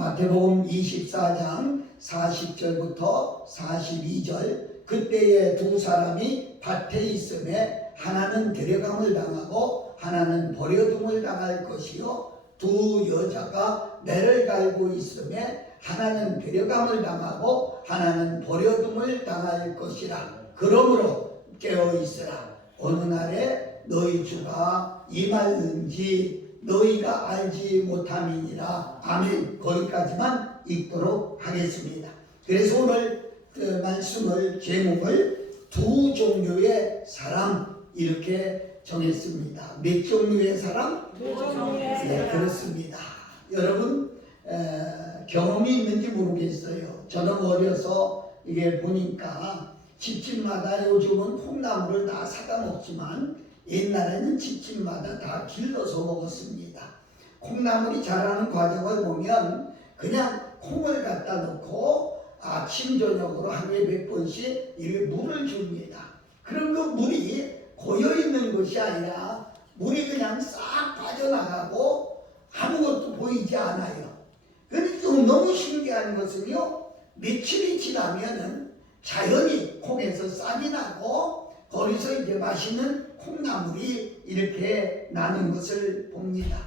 마태복음 24장 40절부터 42절 그때에 두 사람이 밭에 있음에 하나는 데려감을 당하고 하나는 버려둠을 당할 것이요 두 여자가 매를 갈고 있음에 하나는 데려감을 당하고 하나는 버려둠을 당할 것이라. 그러므로 깨어있으라. 어느 날에 너희 주가 임하는지 너희가 알지 못함이니라. 아멘. 거기까지만 읽도록 하겠습니다. 그래서 오늘 그 말씀을 제목을 두 종류의 사람 이렇게 정했습니다. 몇 종류의 사람? 두 종류의 사람. 네, 그렇습니다. 여러분 경험이 있는지 모르겠어요. 저는 어려서 이게 보니까 집집마다 요즘은 콩나물을 다 사다 먹지만 옛날에는 집집마다 다 길러서 먹었습니다. 콩나물이 자라는 과정을 보면 그냥 콩을 갖다 넣고 아침 저녁으로 하루에 몇 번씩 이렇게 물을 줍니다. 그럼 그 물이 고여있는 것이 아니라 물이 그냥 싹 빠져나가고 아무것도 보이지 않아요. 그런데 너무 신기한 것은요, 며칠이 지나면은 자연히 콩에서 싹이 나고 거기서 이제 맛있는 콩나물이 이렇게 나는 것을 봅니다.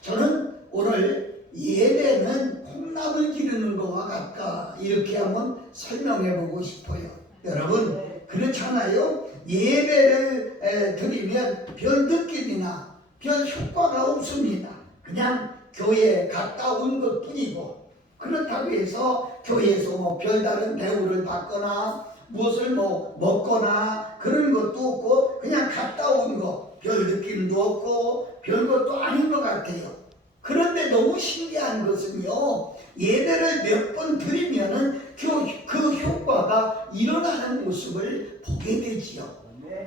저는 오늘 예배는 콩나물 기르는 것과 같다 이렇게 한번 설명해 보고 싶어요. 여러분 그렇잖아요. 예배를 드리면 별 느낌이나 별 효과가 없습니다. 그냥 교회에 갔다 온 것 뿐이고, 그렇다고 해서 교회에서 뭐 별다른 대우를 받거나 무엇을 뭐 먹거나 그런 것도 없고 그냥 갔다 온 거 별 느낌도 없고 별 것도 아닌 것 같아요. 그런데 너무 신기한 것은요, 예배를 몇 번 드리면은 그 효과가 일어나는 모습을 보게 되지요.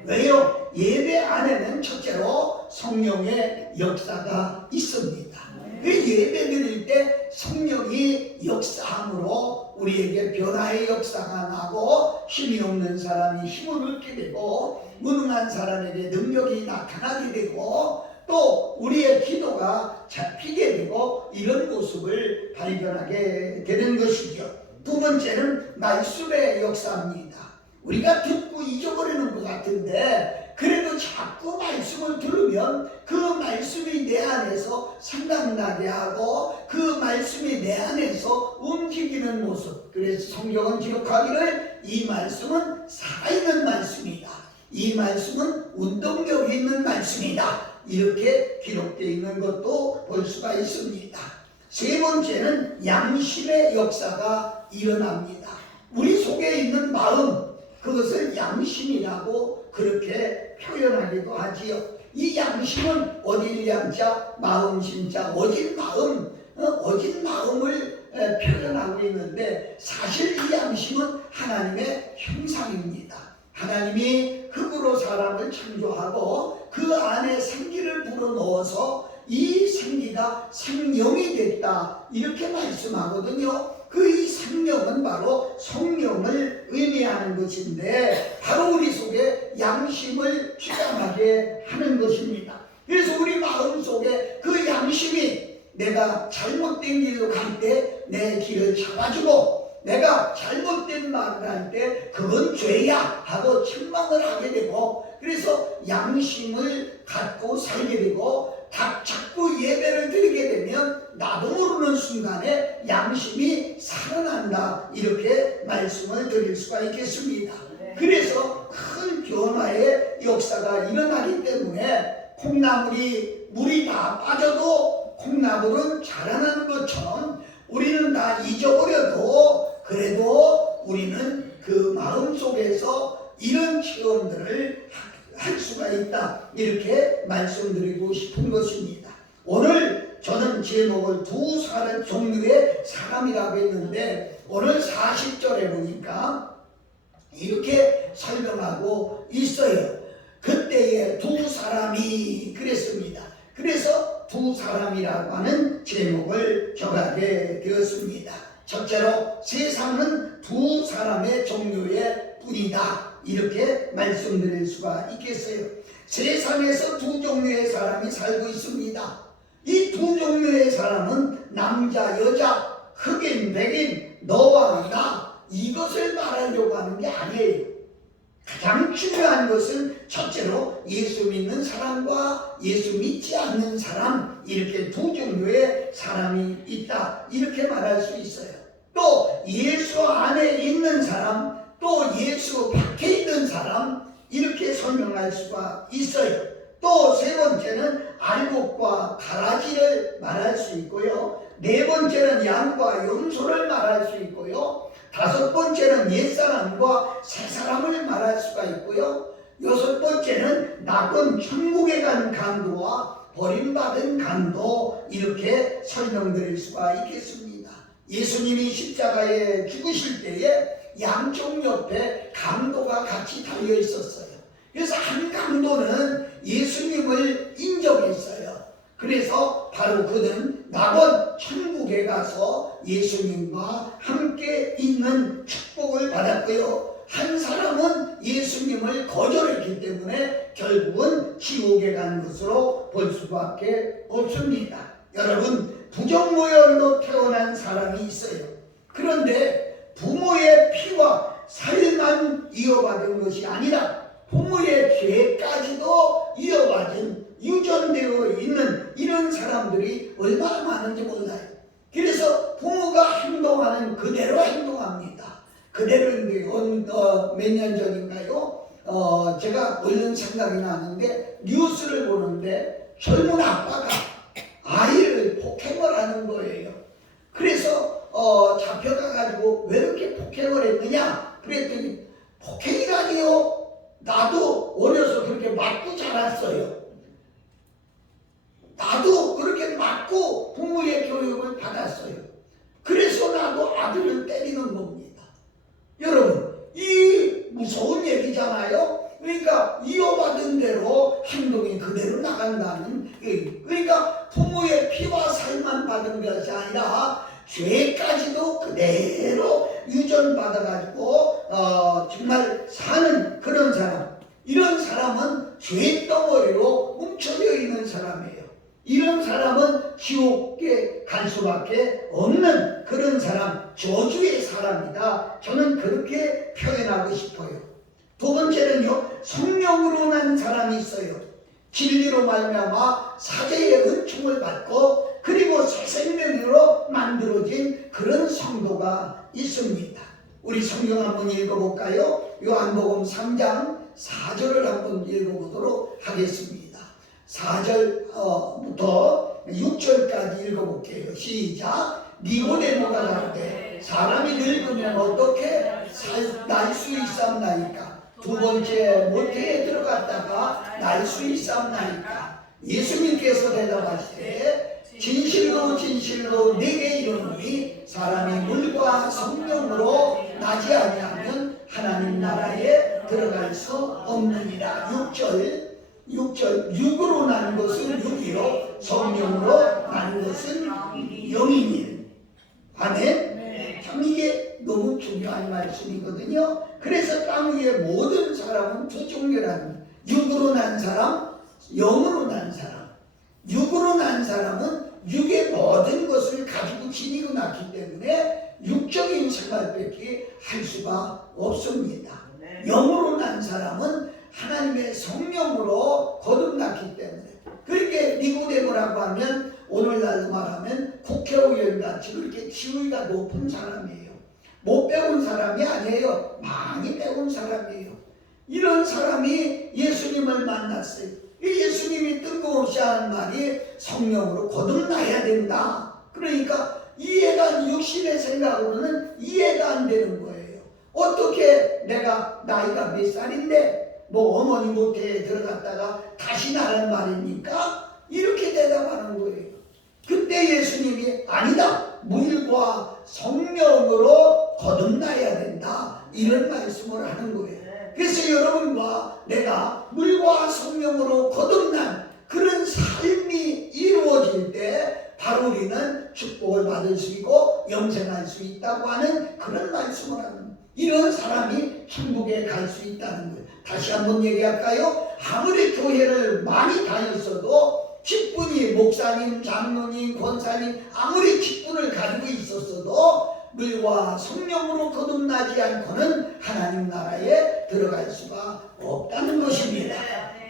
왜요? 예배 안에는 첫째로 성령의 역사가 있습니다. 그 예배 드릴 때 성령이 역사함으로 우리에게 변화의 역사가 나고 힘이 없는 사람이 힘을 얻게 되고 무능한 사람에게 능력이 나타나게 되고 또 우리의 기도가 잡히게 되고 이런 모습을 발견하게 되는 것이죠. 두 번째는 말씀의 역사입니다. 우리가 듣고 잊어버리는 것 같은데 그래도 자꾸 말씀을 들으면 그 말씀이 내 안에서 생각나게 하고 그 말씀이 내 안에서 움직이는 모습. 그래서 성경은 기록하기를 이 말씀은 살아있는 말씀이다. 이 말씀은 운동력이 있는 말씀이다. 이렇게 기록되어 있는 것도 볼 수가 있습니다. 세 번째는 양심의 역사가 일어납니다. 우리 속에 있는 마음, 그것을 양심이라고 그렇게 표현하기도 하지요. 이 양심은 어딜 양자, 마음 심자, 어진 마음, 어진 마음을 표현하고 있는데 사실 이 양심은 하나님의 형상입니다. 하나님이 흙으로 사람을 창조하고 그 안에 생기를 불어넣어서 이 생기가 생명이 됐다 이렇게 말씀하거든요. 그 이 생명은 바로 성령을 의미하는 것인데 바로 우리 속에 양심을 주장하게 하는 것입니다. 그래서 우리 마음속에 그 양심이 내가 잘못된 길로 갈 때 내 길을 잡아주고 내가 잘못된 말을 할 때 그건 죄야 하고 책망을 하게 되고 그래서 양심을 갖고 살게 되고 자꾸 예배를 드리게 되면 나도 모르는 순간에 양심이 살아난다 이렇게 말씀을 드릴 수가 있겠습니다. 그래서 큰 변화의 역사가 일어나기 때문에 콩나물이 물이 다 빠져도 콩나물은 자라나는 것처럼 우리는 다 잊어버려도 그래도 우리는 그 마음속에서 이런 체험들을 할 수가 있다 이렇게 말씀드리고 싶은 것입니다. 오늘 저는 제목을 두 종류의 사람이라고 했는데 오늘 40절에 보니까 이렇게 설명하고 있어요. 그때에 두 사람이 그랬습니다. 그래서 두 사람이라고 하는 제목을 정하게 되었습니다. 첫째로 세상은 두 사람의 종류의 뿐이다 이렇게 말씀드릴 수가 있겠어요. 세상에서 두 종류의 사람이 살고 있습니다. 이 두 종류의 사람은 남자, 여자 흑인, 백인, 너와 나 이것을 말하려고 하는 게 아니에요. 가장 중요한 것은 첫째로 예수 믿는 사람과 예수 믿지 않는 사람, 이렇게 두 종류의 사람이 있다, 이렇게 말할 수 있어요. 또 예수 안에 있는 사람, 또 예수 밖에 있는 사람, 이렇게 설명할 수가 있어요. 또 세 번째는 알곡과 가라지를 말할 수 있고요. 네 번째는 양과 염소를 말할 수 있고요. 다섯 번째는 옛사람과 새사람을 말할 수가 있고요. 여섯 번째는 낙원 천국에 간 강도와 버림받은 강도, 이렇게 설명드릴 수가 있겠습니다. 예수님이 십자가에 죽으실 때에 양쪽 옆에 강도가 같이 달려 있었어요. 그래서 한 강도는 예수님을 인정했어요. 그래서 바로 그는 낙원 천국에 가서 예수님과 함께 있는 축복을 받았고요. 한 사람은 예수님을 거절했기 때문에 결국은 지옥에 간 것으로 볼 수밖에 없습니다. 여러분, 부정모혈로 태어난 사람이 있어요. 그런데 부모의 피와 살만 이어받은 것이 아니라 부모의 죄까지도 이어받은, 유전되어 있는 이런 사람들이 얼마나 많은지 몰라요. 그래서 부모가 행동하는 그대로 행동합니다. 그대로인데 몇 년 전인가요? 제가 얼른 생각이 나는데 뉴스를 보는데 젊은 아빠가 아이를 폭행을 하는 거예요. 그래서 잡혀가가지고 왜 이렇게 폭행을 했느냐 그랬더니, 폭행이라니요? 나도 어려서 그렇게 맞고 자랐어요. 나도 그렇게 맞고 부모의 교육을 받았어요. 그래서 나도 아들을 때리는 겁니다. 여러분, 이 무서운 얘기잖아요. 그러니까 이어받은 대로 행동이 그대로 나간다는, 그러니까 부모의 피와 살만 받은 것이 아니라 죄까지도 그대로 유전받아가지고 정말 사는 그런 사람, 이런 사람은 죄덩어리로 뭉쳐져 있는 사람이에요. 이런 사람은 지옥에 갈 수밖에 없는 그런 사람, 저주의 사람이다. 저는 그렇게 표현하고 싶어요. 두 번째는요, 성령으로 난 사람이 있어요. 진리로 말미암아 사제의 은총을 받고 그리고 새 생명으로 만들어진 그런 성도가 있습니다. 우리 성경 한번 읽어볼까요? 요한복음 3장 4절을 한번 읽어보도록 하겠습니다. 4절부터 6절까지 읽어볼게요. 시작. 니고데모가 가로되 사람이 늙으면 어떻게 날 수 있사옵나이까? 두 번째 모태에 들어갔다가 날 수 있사옵나이까? 예수님께서 대답하시되 진실로 진실로 내게 이르노니 사람이 물과 성령으로 나지 아니하면 하나님 나라에 들어갈 수 없느니라. 6절 육으로 난 것은 육이요 성령으로 난 것은 영이니. 아멘. 참 이게 너무 중요한 말씀이거든요. 그래서 땅 위에 모든 사람은 두 종류라는, 육으로 난 사람, 영으로 난 사람. 육으로 난 사람은 육의 모든 것을 가지고 지니고 났기 때문에 육적인 생활밖에 할 수가 없습니다. 영으로 난 사람은 하나님의 성령으로 거듭났기 때문에, 그렇게 니고데모라고 하면 오늘날로 말하면 국회의원같이 그렇게 지위가 높은 사람이에요. 못 배운 사람이 아니에요. 많이 배운 사람이에요. 이런 사람이 예수님을 만났어요. 예수님이 뜬금없이 하는 말이 성령으로 거듭나야 된다. 그러니까 이해가, 육신의 생각으로는 이해가 안 되는 거예요. 어떻게 내가 나이가 몇 살인데 뭐 어머니 모태에 들어갔다가 다시 나란 말입니까? 이렇게 대답하는 거예요. 그때 예수님이 아니다, 물과 성령으로 거듭나야 된다, 이런 말씀을 하는 거예요. 그래서 여러분과 내가 물과 성령으로 거듭난 그런 삶이 이루어질 때 바로 우리는 축복을 받을 수 있고 영생할 수 있다고 하는 그런 말씀을 하는 거예요. 이런 사람이 천국에 갈 수 있다는 거예요. 다시 한번 얘기할까요? 아무리 교회를 많이 다녔어도 직분이 목사님, 장로님, 권사님 아무리 직분을 가지고 있어도 있었어도 물과 성령으로 거듭나지 않고는 하나님 나라에 들어갈 수가 없다는 것입니다.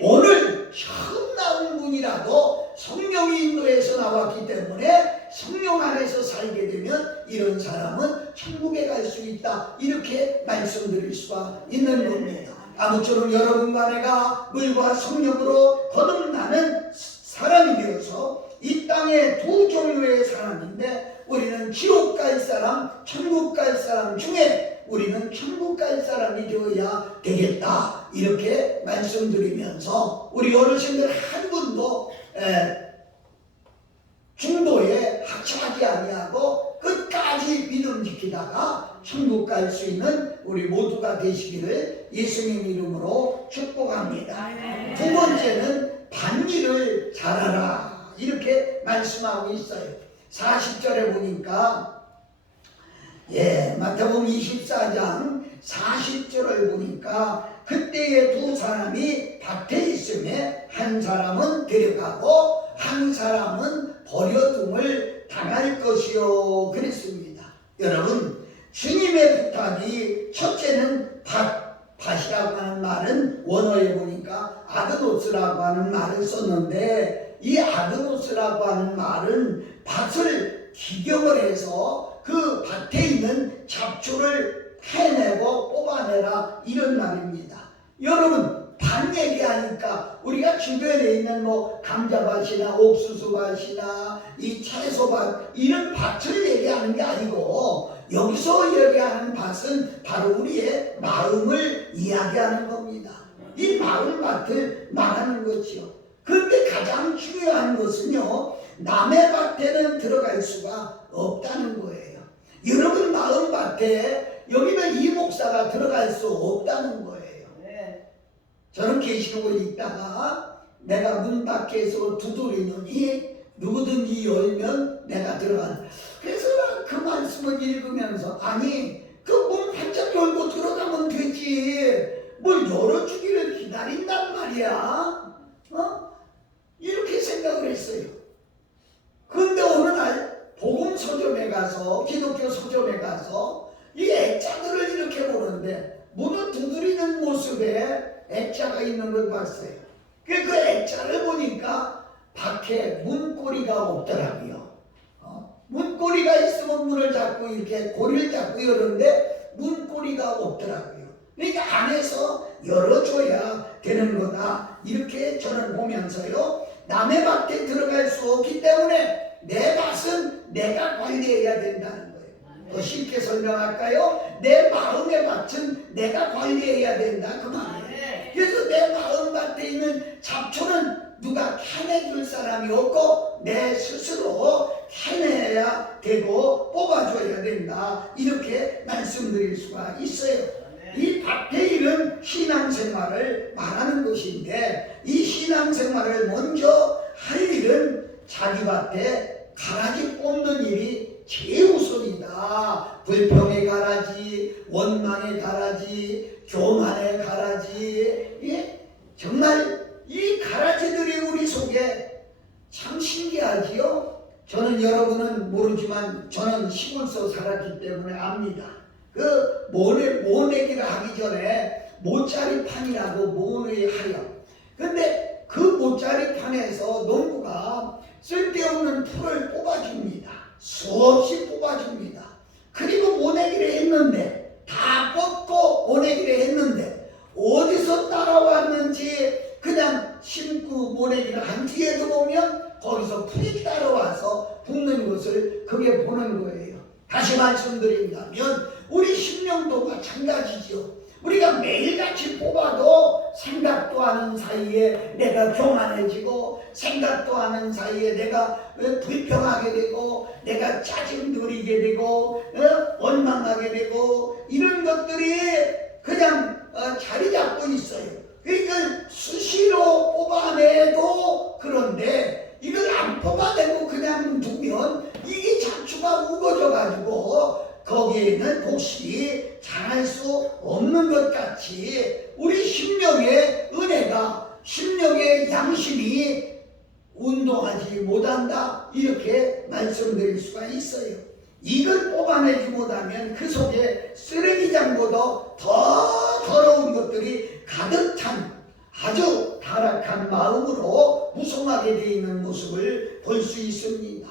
오늘 처음 나온 분이라도 성령이 인도해서 나왔기 때문에 성령 안에서 살게 되면 이런 사람은 천국에 갈 수 있다, 이렇게 말씀드릴 수가 있는 겁니다. 아무쪼록 여러분과 내가 물과 성령으로 거듭나는 사람이 되어서 이 땅에 두 종류의 사람인데, 우리는 지옥 갈 사람, 천국 갈 사람 중에 우리는 천국 갈 사람이 되어야 되겠다, 이렇게 말씀드리면서 우리 어르신들 한 분도 중도에 하차하지 아니하고 끝까지 믿음 지키다가 천국 갈 수 있는 우리 모두가 되시기를 예수님 이름으로 축복합니다. 두 번째는 반일을 잘하라, 이렇게 말씀하고 있어요. 40절에 보니까 마태복음 24장 40절을 보니까 그때에 두 사람이 밭에 있음에 한 사람은 데려가고 한 사람은 버려둠을 당할 것이요, 그랬습니다. 여러분, 주님의 부탁이 첫째는 밭이라고 하는 말은 원어에 보니까 아그노스라고 하는 말을 썼는데, 이 아그노스라고 하는 말은 밭을 기경을 해서 그 밭에 있는 잡초를 해내고 뽑아내라, 이런 말입니다. 여러분, 밭 얘기하니까 우리가 주변에 있는 감자밭이나 옥수수밭이나 이 채소밭, 이런 밭을 얘기하는 게 아니고 여기서 얘기하는 밭은 바로 우리의 마음을 이야기하는 겁니다. 이 마음밭을 말하는 거지요. 그런데 가장 중요한 것은요, 남의 밭에는 들어갈 수가 없다는 거예요. 여러분 마음밭에 여기는 이 목사가 들어갈 수 없다는 거예요. 저는 계시록을 읽다가 내가 문 밖에서 두드리느니 누구든지 열면 내가 들어간다. 그래서 그 말씀을 읽으면서, 아니 그 문 활짝 열고 들어가면 되지 뭘 열어주기를 기다린단 말이야. 이렇게 생각을 했어요. 그런데 어느 날 복음 서점에 가서, 기독교 서점에 가서 이 액자들을 이렇게 보는데 문을 두드리는 모습에 액자가 있는 걸 봤어요. 그 액자를 보니까 밖에 문고리가 없더라고요. 문고리가 있으면 문을 잡고 이렇게 고리를 잡고 열었는데 문고리가 없더라고요. 그러니까 안에서 열어줘야 되는 거다, 이렇게 저는 보면서요, 남의 밭에 들어갈 수 없기 때문에 내 밭은 내가 관리해야 된다는 거예요. 더 쉽게 설명할까요? 내 마음의 밭은 내가 관리해야 된다, 그 말이에요. 그래서 내 마음밭에 있는 잡초는 누가 캐내줄 사람이 없고 내 스스로 캐내야 되고 뽑아줘야 된다, 이렇게 말씀드릴 수가 있어요. 이 밭의 일은 신앙생활을 말하는 것인데, 이 신앙생활을 먼저 할 일은 자기 밭에 가라지 뽑는 일이 최우선이다. 불평의 가라지, 원망의 가라지, 교만의 가라지, 정말 이 가라지들이 우리 속에 참 신기하지요. 저는 여러분은 모르지만 저는 시골서 살았기 때문에 압니다. 그 모내기를 하기 전에 모짜리판이라고 모내기 하여, 근데 그 모짜리판에서 농부가 쓸데없는 풀을 뽑아줍니다. 수없이 뽑아줍니다. 그리고 모내기를 했는데, 다 뽑고 모내기를 했는데 어디서 따라왔는지 그냥 심고 모내기를 한 뒤에도 보면 거기서 풀이 따라와서 붙는 것을 그게 보는 거예요. 다시 말씀드린다면 우리 심령도 마찬가지죠. 우리가 매일같이 뽑아도 생각도 하는 사이에 내가 교만해지고, 생각도 하는 사이에 내가 불평하게 되고, 내가 짜증 부리게 되고, 원망하게 되고, 이런 것들이 그냥 자리 잡고 있어요. 그러니까 수시로 뽑아내도, 그런데 이걸 안 뽑아내고 그냥 두면 이게 잡초가 우거져 가지고 거기에는 혹시 잘할 수 없는 것 같이 우리 심령의 은혜가, 심령의 양심이 운동하지 못한다, 이렇게 말씀드릴 수가 있어요. 이걸 뽑아내지 못하면 그 속에 쓰레기장보다 더 더러운 것들이 가득 찬 아주 타락한 마음으로 무성하게 되어 있는 모습을 볼 수 있습니다.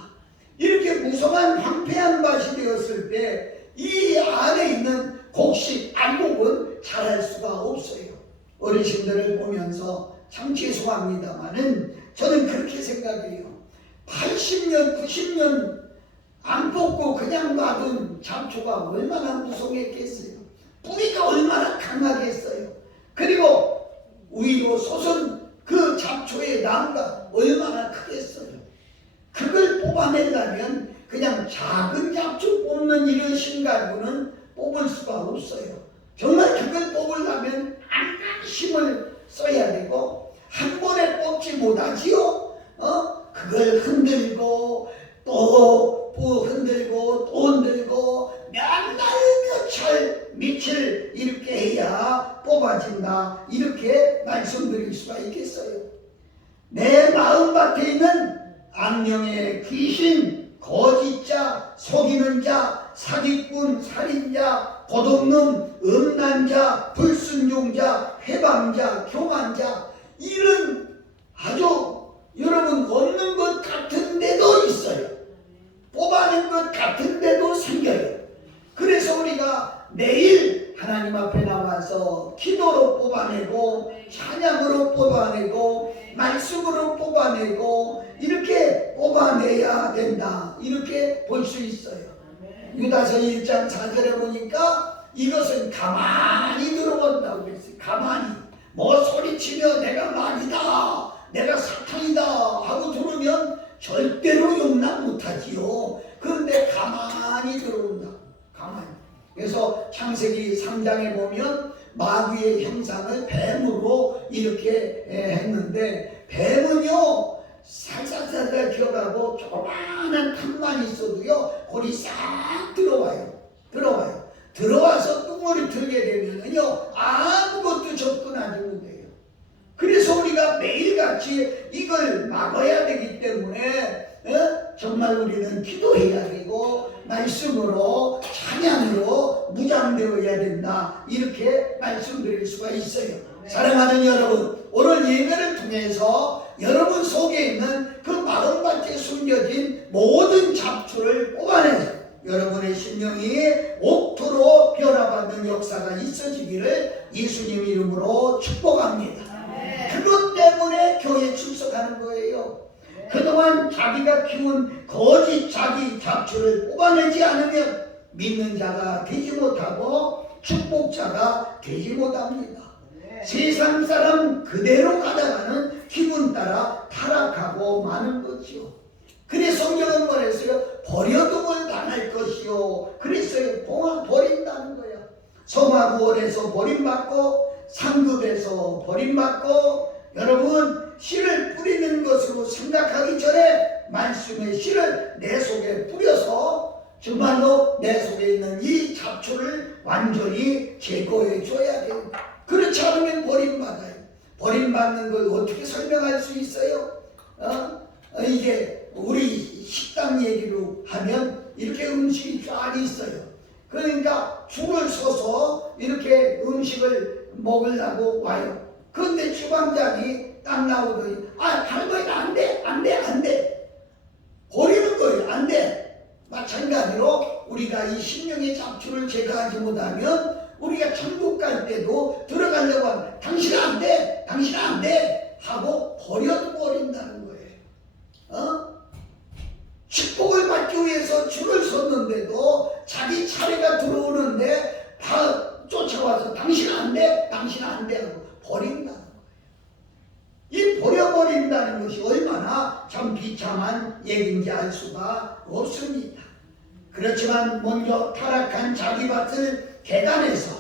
이렇게 무성한 황폐한 밭이 되었을 때 이 안에 있는 곡식, 안목은 자랄 수가 없어요. 어르신들을 보면서 참 죄송합니다만은 저는 그렇게 생각해요. 80년, 90년 안 뽑고 그냥 놔둔 잡초가 얼마나 무성했겠어요. 뿌리가 얼마나 강하겠어요. 그리고 위로 솟은 그 잡초의 나무가 얼마나 크겠어요. 그걸 뽑아내려면 그냥 작은 잡초 뽑는 이런 신가루는 뽑을 수가 없어요. 정말 그걸 뽑으려면 안간 힘을 써야 되고 한 번에 뽑지 못하지요. 그걸 흔들고 또 흔들고 또 흔들고 몇 날 몇철 며칠 이렇게 해야 뽑아진다, 이렇게 말씀드릴 수가 있겠어요. 내 마음밭에 있는 악령의 귀신, 거짓자, 속이는 자, 사기꾼, 살인자, 도둑놈, 음란자, 불순종자, 회방자, 교만자, 이런 아주 여러분 없는 것 같은데도 있어요. 뽑아낸 것 같은데도 생겨요. 그래서 우리가 매일 하나님 앞에 나와서 기도로 뽑아내고 찬양으로 뽑아내고 말씀으로 뽑아내고 이렇게 뽑아내야 된다, 이렇게 볼 수 있어요. 유다서 1장 4절에 보니까 이것은 가만히 들어온다고 그랬어요. 가만히 뭐 소리치며 내가 마귀다, 내가 사탄이다 하고 들으면 절대로 용납 못하지요. 그런데 가만히 들어온다. 가만히. 그래서 창세기 3장에 보면 마귀의 형상을 뱀으로 이렇게 했는데, 뱀은요 살살살살 기어가고 조그마한 틈만 있어도요 골이 싹 들어와요. 들어와서 뚱어리 들게 되면은요 아무것도 접근하지 못해요. 그래서 우리가 매일같이 이걸 막아야 되기 때문에 정말 우리는 기도해야 되고 말씀으로 찬양으로 무장되어야 된다, 이렇게 말씀드릴 수가 있어요. 사랑하는 여러분, 오늘 예배를 통해서 여러분 속에 있는 그 마음밭에 숨겨진 모든 잡초를 뽑아내서 여러분의 심령이 옥토로 변화받는 역사가 있어지기를 예수님 이름으로 축복합니다. 그것 때문에 교회에 출석하는 거예요. 그동안 자기가 키운 거짓 자기 잡초를 뽑아내지 않으면 믿는 자가 되지 못하고 축복자가 되지 못합니다. 세상 사람 그대로 가다가는 기분 따라 타락하고 마는 거지요. 그래서 성경은 뭐랬어요? 버려둠을 당할 것이요. 그랬어요. 버린다는 거야. 성화구원에서 버림받고 상급에서 버림받고, 여러분 씨를 뿌리는 것으로 생각하기 전에 말씀의 씨를 내 속에 뿌려서 정말로 내 속에 있는 이 잡초를 완전히 제거해 줘야 돼요. 그렇지 않으면 버림받아요. 버림받는 걸 어떻게 설명할 수 있어요? 이게 우리 식당 얘기로 하면 이렇게 음식이 쫙 있어요. 그러니까 줄을 서서 이렇게 음식을 먹으려고 와요. 그런데 주방장이 딱 나오더니 할머니 안돼 버리는 거예요. 안돼. 마찬가지로 우리가 이 심령의 잡초를 제거하지 못하면 우리가 천국 갈 때도 들어가려고 하면 당신 안돼 하고 버린다는 거예요. 축복을 받기 위해서 줄을 섰는데도 자기 차례가 들어오는데 다 쫓아와서 당신 안돼 하고 버린다는 거예요. 이 버려버린다는 것이 얼마나 참 비참한 얘기인지 알 수가 없습니다. 그렇지만 먼저 타락한 자기 밭을 개간해서,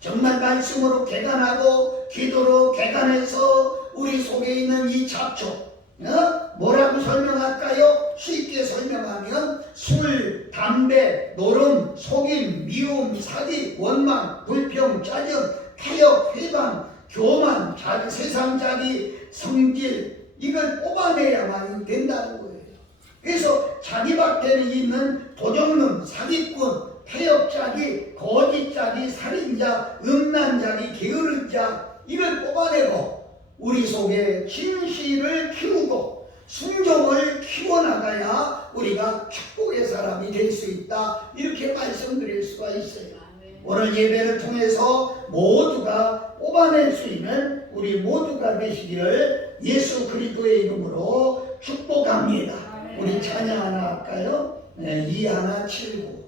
정말 말씀으로 개간하고 기도로 개간해서 우리 속에 있는 이 잡초, 뭐라고 설명할까요? 쉽게 설명하면 술, 담배, 노름, 속임, 미움, 사기, 원망, 불평, 짜증, 타협, 회방, 교만, 세상 자기, 성질, 이걸 뽑아내야만 된다는 거예요. 그래서 자기 밖에 있는 도적놈, 사기꾼, 폐역자기, 거짓자기, 살인자, 음란자기, 게으른 자, 이걸 뽑아내고 우리 속에 진실을 키우고 순종을 키워나가야 우리가 축복의 사람이 될 수 있다, 이렇게 말씀드릴 수가 있어요. 오늘 예배를 통해서 모두가 뽑아낼 수 있는 우리 모두가 되시기를 예수 그리스도의 이름으로 축복합니다. 우리 찬양 하나 할까요? 네, 2179.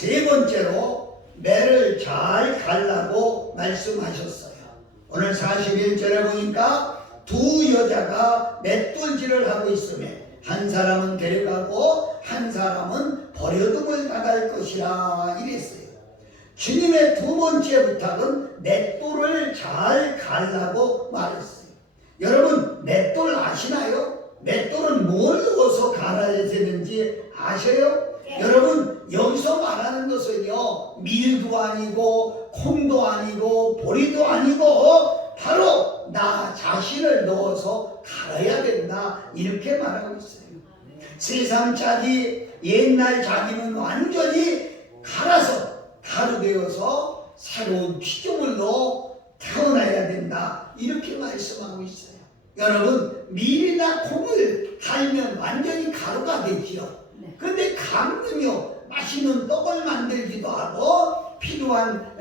세 번째로 매를 잘 갈라고 말씀하셨어요. 오늘 41절에 보니까 두 여자가 맷돌질을 하고 있으며 한 사람은 데려가고 한 사람은 버려둠을 당할 것이라 이랬어요. 주님의 두 번째 부탁은 맷돌을 잘 갈라고 말했어요. 여러분, 맷돌 아시나요? 맷돌은 뭘 넣어서 갈아야 되는지 아셔요? 여러분, 여기서 말하는 것은요, 밀도 아니고 콩도 아니고 보리도 아니고 바로 나 자신을 넣어서 갈아야 된다, 이렇게 말하고 있어요. 세상 자기, 옛날 자기는 완전히 갈아서 가루되어서 새로운 피조물로 태어나야 된다, 이렇게 말씀하고 있어요. 여러분, 밀이나 콩을 갈면 완전히 가루가 되지요. 근데 갈으며 맛있는 떡을 만들기도 하고 필요한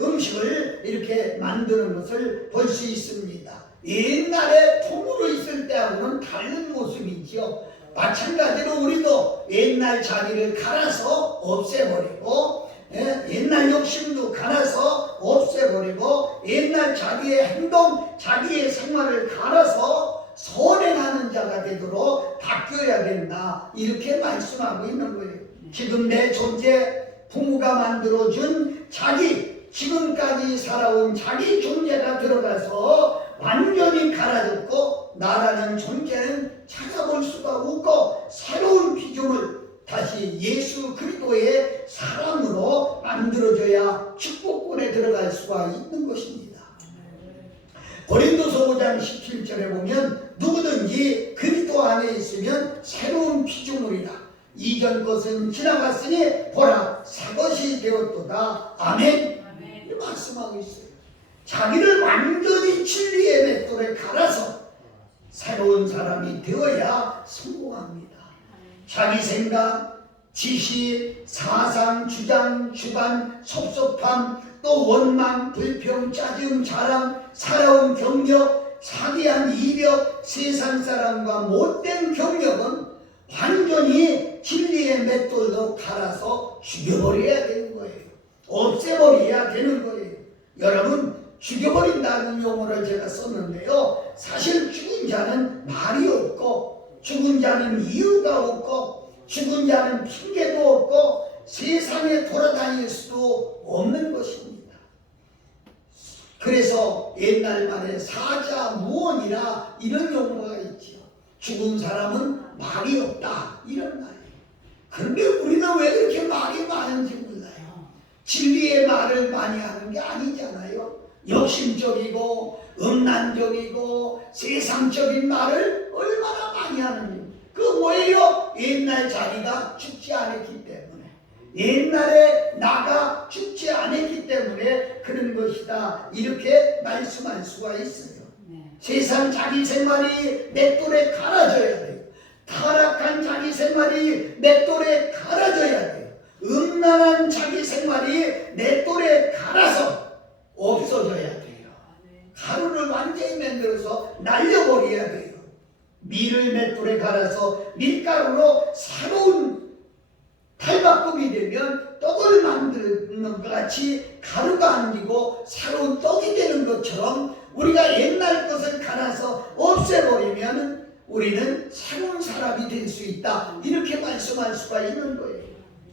음식을 이렇게 만드는 것을 볼 수 있습니다. 옛날에 통으로 있을 때하고는 다른 모습이지요. 마찬가지로 우리도 옛날 자기를 갈아서 없애버리고 옛날 욕심도 갈아서 없애버리고 옛날 자기의 행동, 자기의 생활을 갈아서 선행하는 자가 되도록 바뀌어야 된다. 이렇게 말씀하고 있는 거예요. 지금 내 존재, 부모가 만들어준 자기, 지금까지 살아온 자기 존재가 들어가서 완전히 갈아졌고 나라는 존재는 찾아볼 수가 없고 새로운 비중을 다시 예수 그리스도의 사람으로 만들어줘야 축복권에 들어갈 수가 있는 것입니다. 고린도서 5장 17절에 보면 누구든지 그리스도 안에 있으면 새로운 피조물이라. 이전 것은 지나갔으니 보라 새 것이 되었도다. 아멘. 이 말씀하고 있어요. 자기를 완전히 진리의 맷돌에 갈아서 새로운 사람이 되어야 성공합니다. 자기 생각, 지시, 사상, 주장, 주관, 섭섭함, 또 원망, 불평, 짜증, 자랑, 살아온 경력, 사기한 이력, 세상 사람과 못된 경력은 완전히 진리의 맷돌로 갈아서 죽여버려야 되는 거예요. 없애버려야 되는 거예요. 여러분, 죽여버린다는 용어를 제가 썼는데요. 사실 죽은 자는 말이 없고 죽은 자는 이유가 없고 죽은 자는 핑계도 없고 세상에 돌아다닐 수도 없는 것입니다. 그래서 옛날 말에 사자무언이라 이런 용어가 있죠. 죽은 사람은 말이 없다 이런 말이에요. 그런데 우리는 왜 그렇게 말이 많은지 몰라요. 진리의 말을 많이 하는 게 아니잖아요. 욕심적이고 음란적이고 세상적인 말을 얼마나 많이 하는지. 그 뭐예요? 옛날 자기가 죽지 않았기 때문에, 옛날에 나가 죽지 않았기 때문에 그런 것이다. 이렇게 말씀할 수가 있어요. 세상 자기 생활이 맷돌에 갈아져야 돼요. 타락한 자기 생활이 맷돌에 갈아져야 돼요. 음란한 자기 생활이 맷돌에 갈아서 없어져야 돼요. 가루를 완전히 만들어서 날려버려야 돼요. 밀을 맷돌에 갈아서 밀가루로 새로운 탈바꿈이 되면 떡을 만드는 것 같이 가루가 안기고 새로운 떡이 되는 것처럼 우리가 옛날 것을 갈아서 없애버리면 우리는 새로운 사람이 될 수 있다. 이렇게 말씀할 수가 있는 거예요.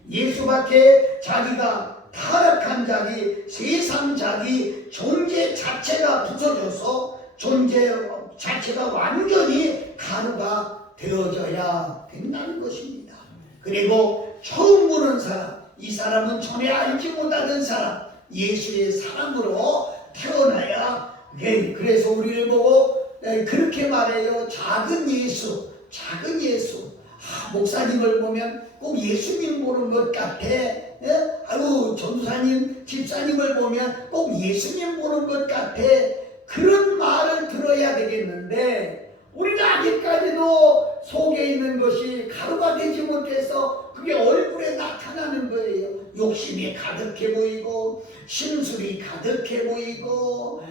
예수밖에 자기가 타락한 자기, 세상 자기 존재 자체가 부서져서 존재 자체가 완전히 가루가 되어져야 된다는 것입니다. 그리고 처음 보는 사람, 이 사람은 전에 알지 못하던 사람, 예수의 사람으로 태어나야. 그래서 우리를 보고 그렇게 말해요. 작은 예수, 작은 예수. 목사님을 보면 꼭 예수님 보는 것 같아. 아유, 전도사님, 집사님을 보면 꼭 예수님 보는 것 같아. 그런 말을 들어야 되겠는데 우리는 아직까지도 속에 있는 것이 가루가 되지 못해서 그게 얼굴에 나타나는 거예요. 욕심이 가득해 보이고 심술이 가득해 보이고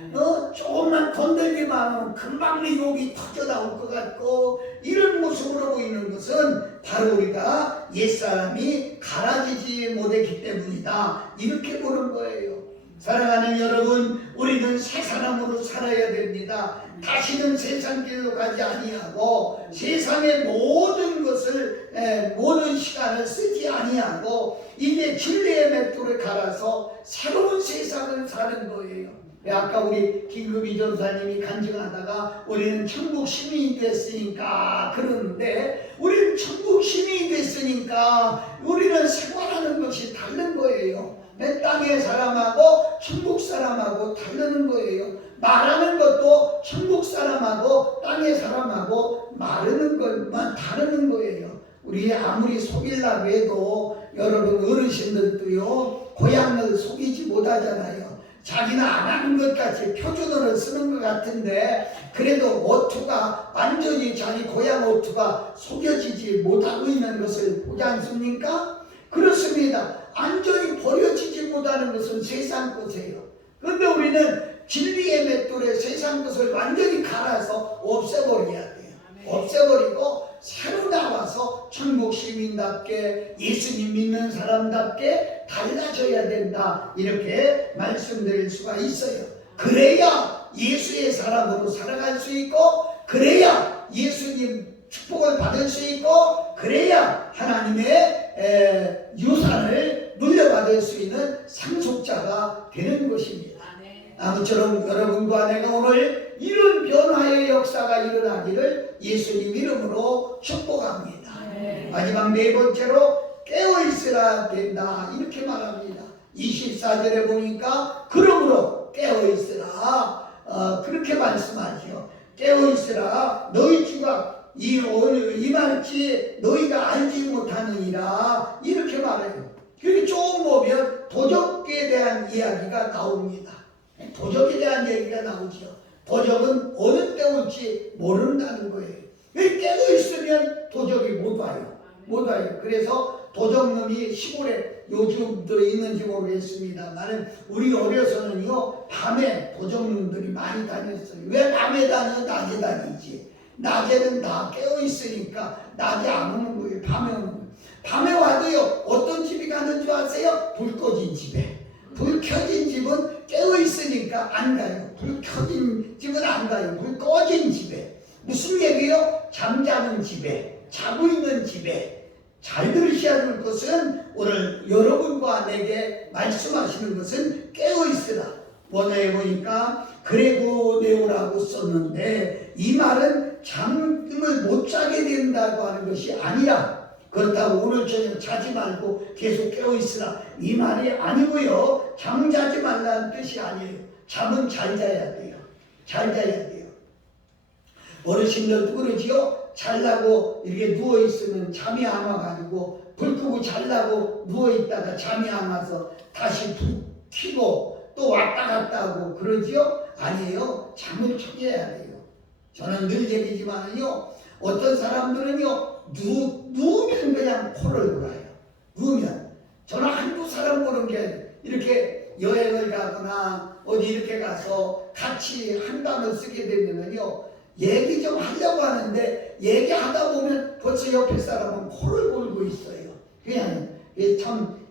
조금만 건들기만 하면 금방 내 욕이 터져 나올 것 같고 이런 모습으로 보이는 것은 바로 우리가 옛사람이 갈아지지 못했기 때문이다. 이렇게 보는 거예요. 사랑하는 여러분, 우리는 새 사람으로 살아야 됩니다. 다시는 세상 길로 가지 아니하고 세상의 모든 것을 모든 시간을 쓰지 아니하고 이제 진리의 맷돌에 갈아서 새로운 세상을 사는 거예요. 아까 우리 김금희 전사님이 간증하다가 우리는 천국 시민이 됐으니까 그러는데 우리는 천국 시민이 됐으니까 우리는 생활하는 것이 다른 거예요. 내 땅의 사람하고 천국 사람하고 다르는 거예요. 말하는 것도 천국 사람하고 땅의 사람하고 말하는 것만 다르는 거예요. 우리 아무리 속이려고 해도 여러분 어르신들도요 고향을 속이지 못하잖아요. 자기는 안 하는 것 같이 표준어를 쓰는 것 같은데 그래도 오투가 완전히 자기 고향 오투가 속여지지 못하고 있는 것을 보지 않습니까? 그렇습니다. 완전히 버려지지 못하는 것은 세상 것이에요. 그런데 우리는 진리의 맷돌에 세상 것을 완전히 갈아서 없애버려야 돼요. 없애버리고 새로 나와서 천국 시민답게 예수님 믿는 사람답게 달라져야 된다, 이렇게 말씀드릴 수가 있어요. 그래야 예수의 사람으로 살아갈 수 있고, 그래야 예수님 축복을 받을 수 있고, 그래야 하나님의 유산을 물려받을 수 있는 상속자가 되는 것입니다. 아무쪼록 여러분과 내가 오늘 이런 변화의 역사가 일어나기를 예수님 이름으로 축복합니다. 마지막 네 번째로 깨어있으라 된다, 이렇게 말합니다. 24절에 보니까 그러므로 깨어있으라, 그렇게 말씀하죠. 깨어있으라, 너희 주가 임할지 너희가 알지 못하느니라, 이렇게 말해요. 그렇게 조금 보면 도적에 대한 이야기가 나옵니다. 도적에 대한 얘기가 나오죠. 도적은 어느 때 올지 모른다는 거예요. 깨고 있으면 도적이 못 와요. 못 와요. 그래서 도적놈이 시골에 요즘도 있는지 모르겠습니다만, 우리 어려서는요, 밤에 도적놈들이 많이 다녔어요. 왜 밤에 다녀? 낮에 다니지. 낮에는 다 깨어 있으니까 낮에 안 오는 거예요. 밤에 오는 거예요. 밤에 와도요, 어떤 집이 가는 줄 아세요? 불 꺼진 집에. 불 켜진 집은 깨어 있으니까 안 가요. 불 켜진 집은 안 가요. 불 꺼진 집에. 무슨 얘기예요? 잠자는 집에, 자고 있는 집에. 잘 들으셔야 될 것은, 오늘 여러분과 내게 말씀하시는 것은 깨어 있으라. 원어에 보니까 그레고 네오라고 썼는데, 이 말은 잠을 못 자게 된다고 하는 것이 아니라, 그렇다고 오늘 저녁 자지 말고 계속 깨어있으라, 이 말이 아니고요, 잠자지 말라는 뜻이 아니에요. 잠은 잘 자야 돼요. 잘 자야 돼요. 어르신들도 그러지요. 잘라고 이렇게 누워있으면 잠이 안 와가지고, 불 끄고 잘라고 누워있다가 잠이 안 와서 다시 불 켜고 또 왔다 갔다 하고 그러지요. 아니에요. 잠을 청해야 돼요. 저는 늘 얘기지만요, 어떤 사람들은요, 누우면 그냥 코를 골아요. 누우면. 저는 한두 사람 보는 게, 이렇게 여행을 가거나 어디 이렇게 가서 같이 한담을 쓰게 되면요, 얘기 좀 하려고 하는데 얘기하다 보면 벌써 옆에 사람은 코를 골고 있어요. 그냥 참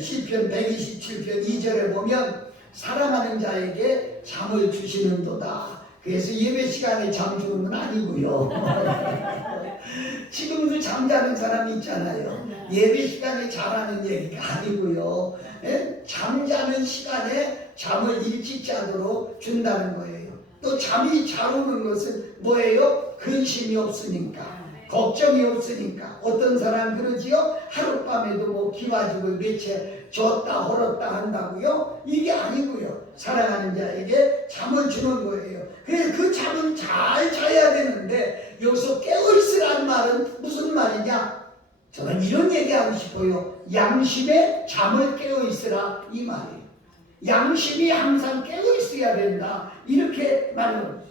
시편 127편 2절에 보면 사랑하는 자에게 잠을 주시는도다. 그래서 예배 시간에 잠 주는 건 아니고요. 지금도 잠자는 사람이 있잖아요. 예배 시간에 자라는 얘기가 아니고요. 잠자는 시간에 잠을 일찍 자도록 준다는 거예요. 또 잠이 잘 오는 것은 뭐예요? 근심이 없으니까, 걱정이 없으니까. 어떤 사람 그러지요? 하룻밤에도 뭐 기와집을 몇 채 줬다 헐었다 한다고요? 이게 아니고요. 사랑하는 자에게 잠을 주는 거예요. 그래서 그 잠은 잘 자야 되는데, 여기서 깨어있으라는 말은 무슨 말이냐? 저는 이런 얘기하고 싶어요. 양심에 잠을 깨어있으라, 이 말이에요. 양심이 항상 깨어있어야 된다, 이렇게 말하는 거죠.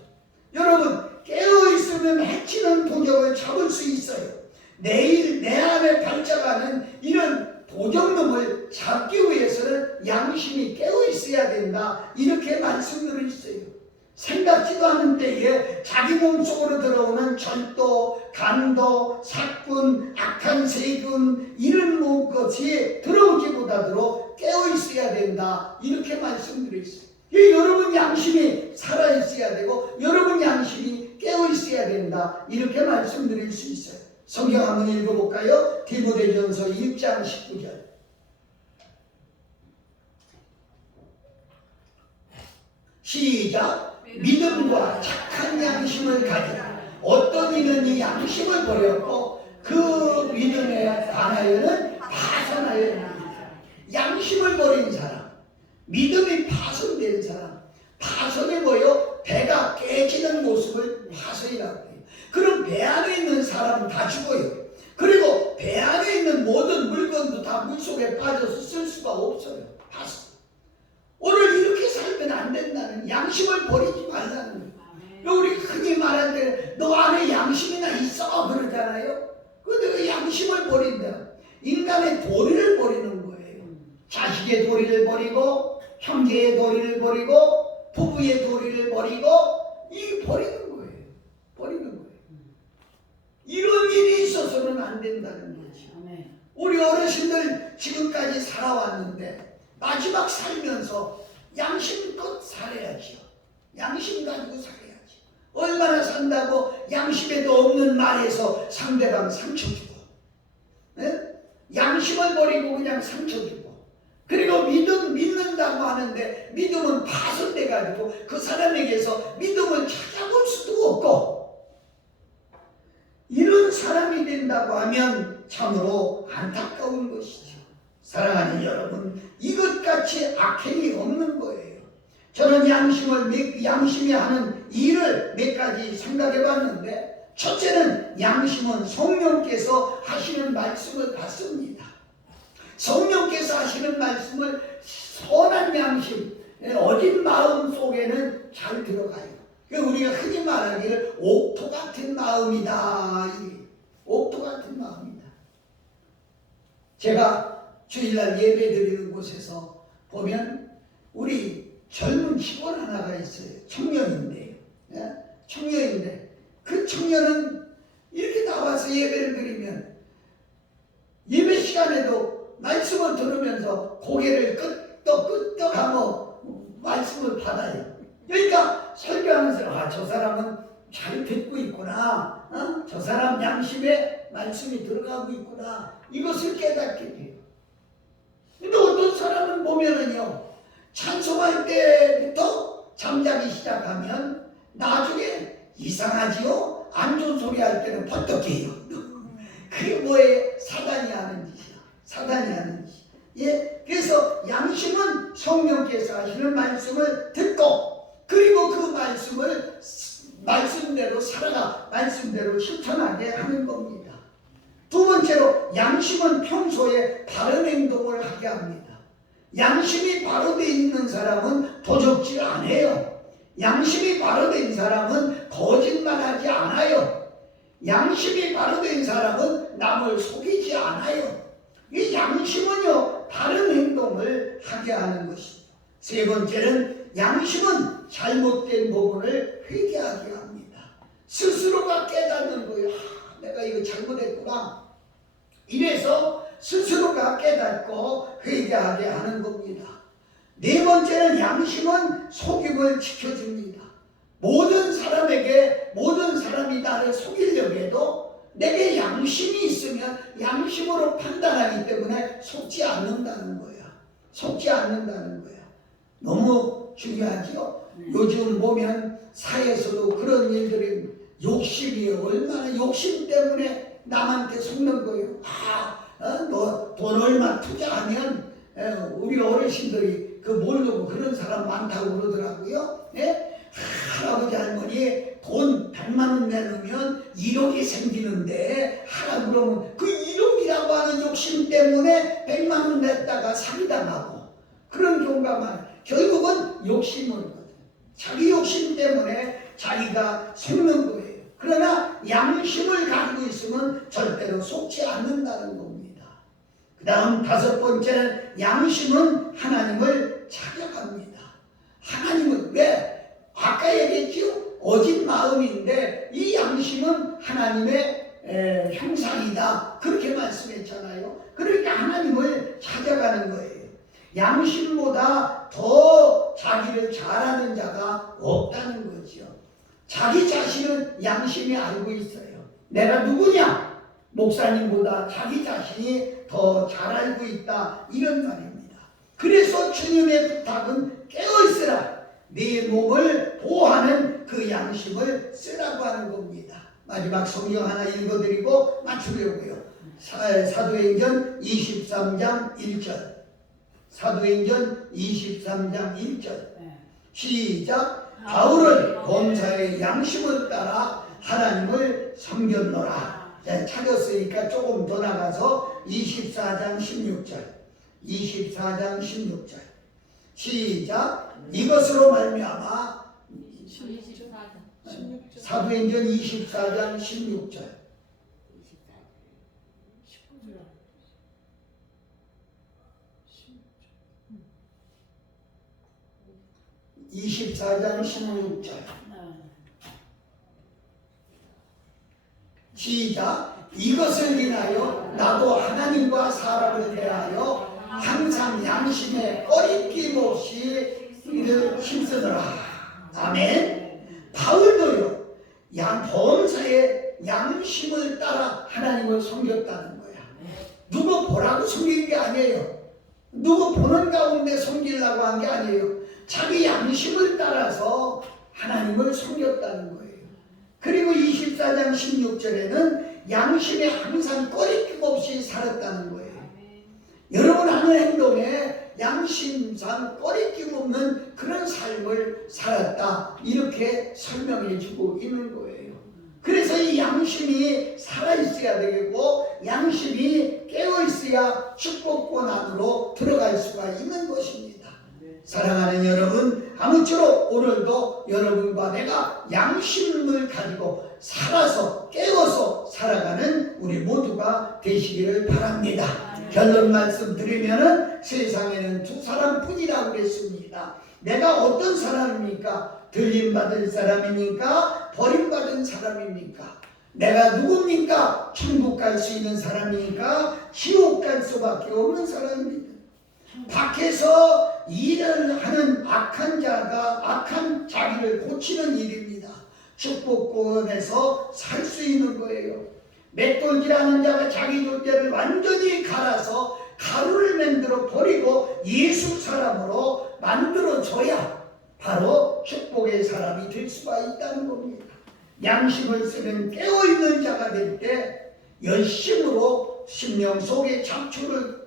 여러분, 깨어있으면 해치는 도적을 잡을 수 있어요. 내일 내 안에 발작하는 이런 도적놈을 잡기 위해서는 양심이 깨어있어야 된다, 이렇게 말씀드릴 수 있어요. 생각지도 않은 때에 자기 몸속으로 들어오는 절도, 간도, 사꾼, 악한 세균, 이런 것이 들어오지 못하도록 깨어있어야 된다, 이렇게 말씀드렸어요. 여러분 양심이 살아있어야 되고, 여러분 양심이 깨어있어야 된다, 이렇게 말씀드릴 수 있어요. 성경 한번 읽어볼까요? 디모데전서 6장 19절. 시작. 믿음과 착한 양심을 가지라. 어떤 이는 이 양심을 버렸고 그 믿음에 관하여는 파산하였느니라. 양심을 버린 사람, 믿음이 파손된 사람, 파손이 뭐요? 배가 깨지는 모습을 파손이라고 해요. 그럼 배 안에 있는 사람은 다 죽어요. 그리고 배 안에 있는 모든 물건도 다 물속에 빠져서 쓸 수가 없어요. 파손. 오늘 이렇게 살면 안 된다는, 양심을 버리지 말라는 거예요. 우리 흔히 말할 때 너 안에 양심이나 있어 그러잖아요. 근데 그 양심을 버린다. 인간의 도리를 버리는 거예요. 자식의 도리를 버리고, 형제의 도리를 버리고, 부부의 도리를 버리고, 이 버리는 거예요. 버리는 거예요. 양심껏 살아야지요. 양심 가지고 살아야지. 얼마나 산다고 양심에도 없는 말에서 상대방 상처 주고, 네? 양심을 버리고 그냥 상처 주고, 그리고 믿는다고 하는데 믿음은 파손돼 가지고 그 사람에게서 믿음을 찾아볼 수도 없고, 이런 사람이 된다고 하면 참으로 안타까운 것이죠. 사랑하는 여러분, 이것같이 악행이 없는 거예요. 저는 양심이 하는 일을 몇 가지 생각해 봤는데, 첫째는 양심은 성령께서 하시는 말씀을 받습니다. 성령께서 하시는 말씀을 선한 양심, 어린 마음 속에는 잘 들어가요. 우리가 흔히 말하기를 옥토 같은 마음이다. 옥토 같은 마음이다. 제가 주일날 예배 드리는 곳에서 보면 우리 젊은 직원 하나가 있어요. 청년인데요. 청년인데 그 청년은 이렇게 나와서 예배를 드리면 예배 시간에도 말씀을 들으면서 고개를 끄덕끄덕하며 말씀을 받아요. 그러니까 설교하면서 저 사람은 잘 듣고 있구나, 저 사람 양심에 말씀이 들어가고 있구나, 이것을 깨닫게 돼요. 근데 어떤 사람은 보면은요, 찬송할 때부터 잠자기 시작하면 나중에 이상하지요? 안 좋은 소리 할 때는 번떡해요. 그게 뭐예요? 사단이 하는 짓이야. 사단이 하는 짓. 예, 그래서 양심은 성령께서 하시는 말씀을 듣고, 그리고 그 말씀을 말씀대로 살아가 말씀대로 실천하게 하는 겁니다. 두 번째로, 양심은 평소에 바른 행동을 하게 합니다. 양심이 바로 돼 있는 사람은 도적질 안 해요. 양심이 바로 된 사람은 거짓말하지 않아요. 양심이 바로 된 사람은 남을 속이지 않아요. 이 양심은요, 바른 행동을 하게 하는 것입니다. 세 번째는, 양심은 잘못된 부분을 회개하게 합니다. 스스로가 깨닫는 거예요. 내가 이거 잘못했구나. 이래서 스스로가 깨닫고 회개하게 하는 겁니다. 네 번째는, 양심은 속임을 지켜줍니다. 모든 사람이 나를 속이려고 해도 내게 양심이 있으면 양심으로 판단하기 때문에 속지 않는다는 거야. 속지 않는다는 거야. 너무 중요하죠? 요즘 보면 사회에서도 그런 일들이 욕심이에요. 얼마나 욕심 때문에 남한테 속는 거예요. 너 돈 얼마 투자하면, 우리 어르신들이 그 모르고 그런 사람 많다고 그러더라고요. 할아버지 할머니 돈 100만 원 내놓으면 1억이 생기는데 하라 그러면 그 1억이라고 하는 욕심 때문에 100만 원 냈다가 사기당하고, 그런 경우가 많아요. 결국은 욕심은 자기 욕심 때문에 자기가 속는 거예요. 그러나 양심을 가지고 있으면 절대로 속지 않는다는 겁니다. 그 다음 다섯 번째는, 양심은 하나님을 찾아갑니다. 하나님은 왜? 아까 얘기했죠? 어진 마음인데 이 양심은 하나님의 형상이다, 그렇게 말씀했잖아요. 그러니까 하나님을 찾아가는 거예요. 양심보다 더 자기를 잘하는 자가 없다는 거죠. 자기 자신은 양심이 알고 있어요. 내가 누구냐? 목사님보다 자기 자신이 더 잘 알고 있다, 이런 말입니다. 그래서 주님의 부탁은 깨어있으라. 네 몸을 보호하는 그 양심을 쓰라고 하는 겁니다. 마지막 성경 하나 읽어드리고 마치려고요. 사도행전 23장 1절. 사도행전 23장 1절. 시작. 바울은 범사의 양심을 따라 하나님을 섬겼노라. 찾았으니까 조금 더 나가서 24장 16절. 24장 16절. 시작. 이것으로 말미암아, 사도행전 24장 16절. 24장 16절. 시작. 이것을 인하여 나도 하나님과 사람을 대하여 항상 양심에 꺼리낌 없이 이를 힘쓰더라. 아멘. 바울도요, 범사의 양심을 따라 하나님을 섬겼다는 거야. 누구 보라고 섬긴 게 아니에요. 누구 보는 가운데 섬기려고 한 게 아니에요. 자기 양심을 따라서 하나님을 섬겼다는 거예요. 그리고 24장 16절에는 양심에 항상 꺼리낌 없이 살았다는 거예요. 여러분 하는 행동에 양심상 꺼리낌 없는 그런 삶을 살았다, 이렇게 설명해 주고 있는 거예요. 그래서 이 양심이 살아있어야 되겠고, 양심이 깨어있어야 축복권 안으로 들어갈 수가 있는 것입니다. 사랑하는 여러분, 아무쪼록 오늘도 여러분과 내가 양심을 가지고 살아서 깨어서 살아가는 우리 모두가 되시기를 바랍니다. 결론 말씀드리면은 세상에는 두 사람뿐이라고 그랬습니다. 내가 어떤 사람입니까? 들림받은 사람입니까? 버림받은 사람입니까? 내가 누굽니까? 천국 갈 수 있는 사람입니까? 지옥 갈 수밖에 없는 사람입니다. 밖에서 일을 하는 악한 자가 악한 자기를 고치는 일입니다. 축복권에서 살 수 있는 거예요. 맷돌질하는 자가 자기 존재를 완전히 갈아서 가루를 만들어 버리고 예수 사람으로 만들어줘야 바로 축복의 사람이 될 수가 있다는 겁니다. 양심을 쓰는 깨어있는 자가 될 때 열심으로 심령 속의 잡초를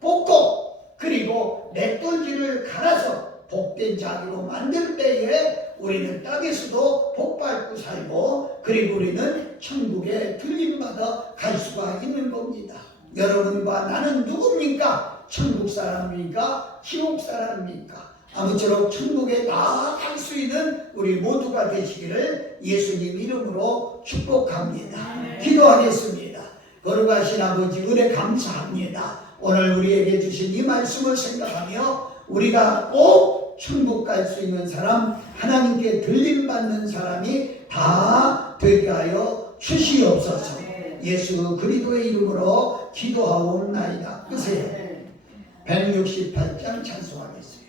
뽑고, 그리고 맷돌질을 갈아서 복된 자기로 만들 때에 우리는 땅에서도 복받고 살고, 그리고 우리는 천국에 들림받아 갈 수가 있는 겁니다. 여러분과 나는 누굽니까? 천국 사람입니까? 지옥 사람입니까? 아무쪼록 천국에 나아갈 수 있는 우리 모두가 되시기를 예수님 이름으로 축복합니다. 기도하겠습니다. 거룩하신 아버지, 은혜 감사합니다. 오늘 우리에게 주신 이 말씀을 생각하며 우리가 꼭 천국 갈 수 있는 사람, 하나님께 들림받는 사람이 다 되게 하여 주시옵소서. 예수 그리스도의 이름으로 기도하옵나이다. 끄세요. 168장 찬송하겠습니다.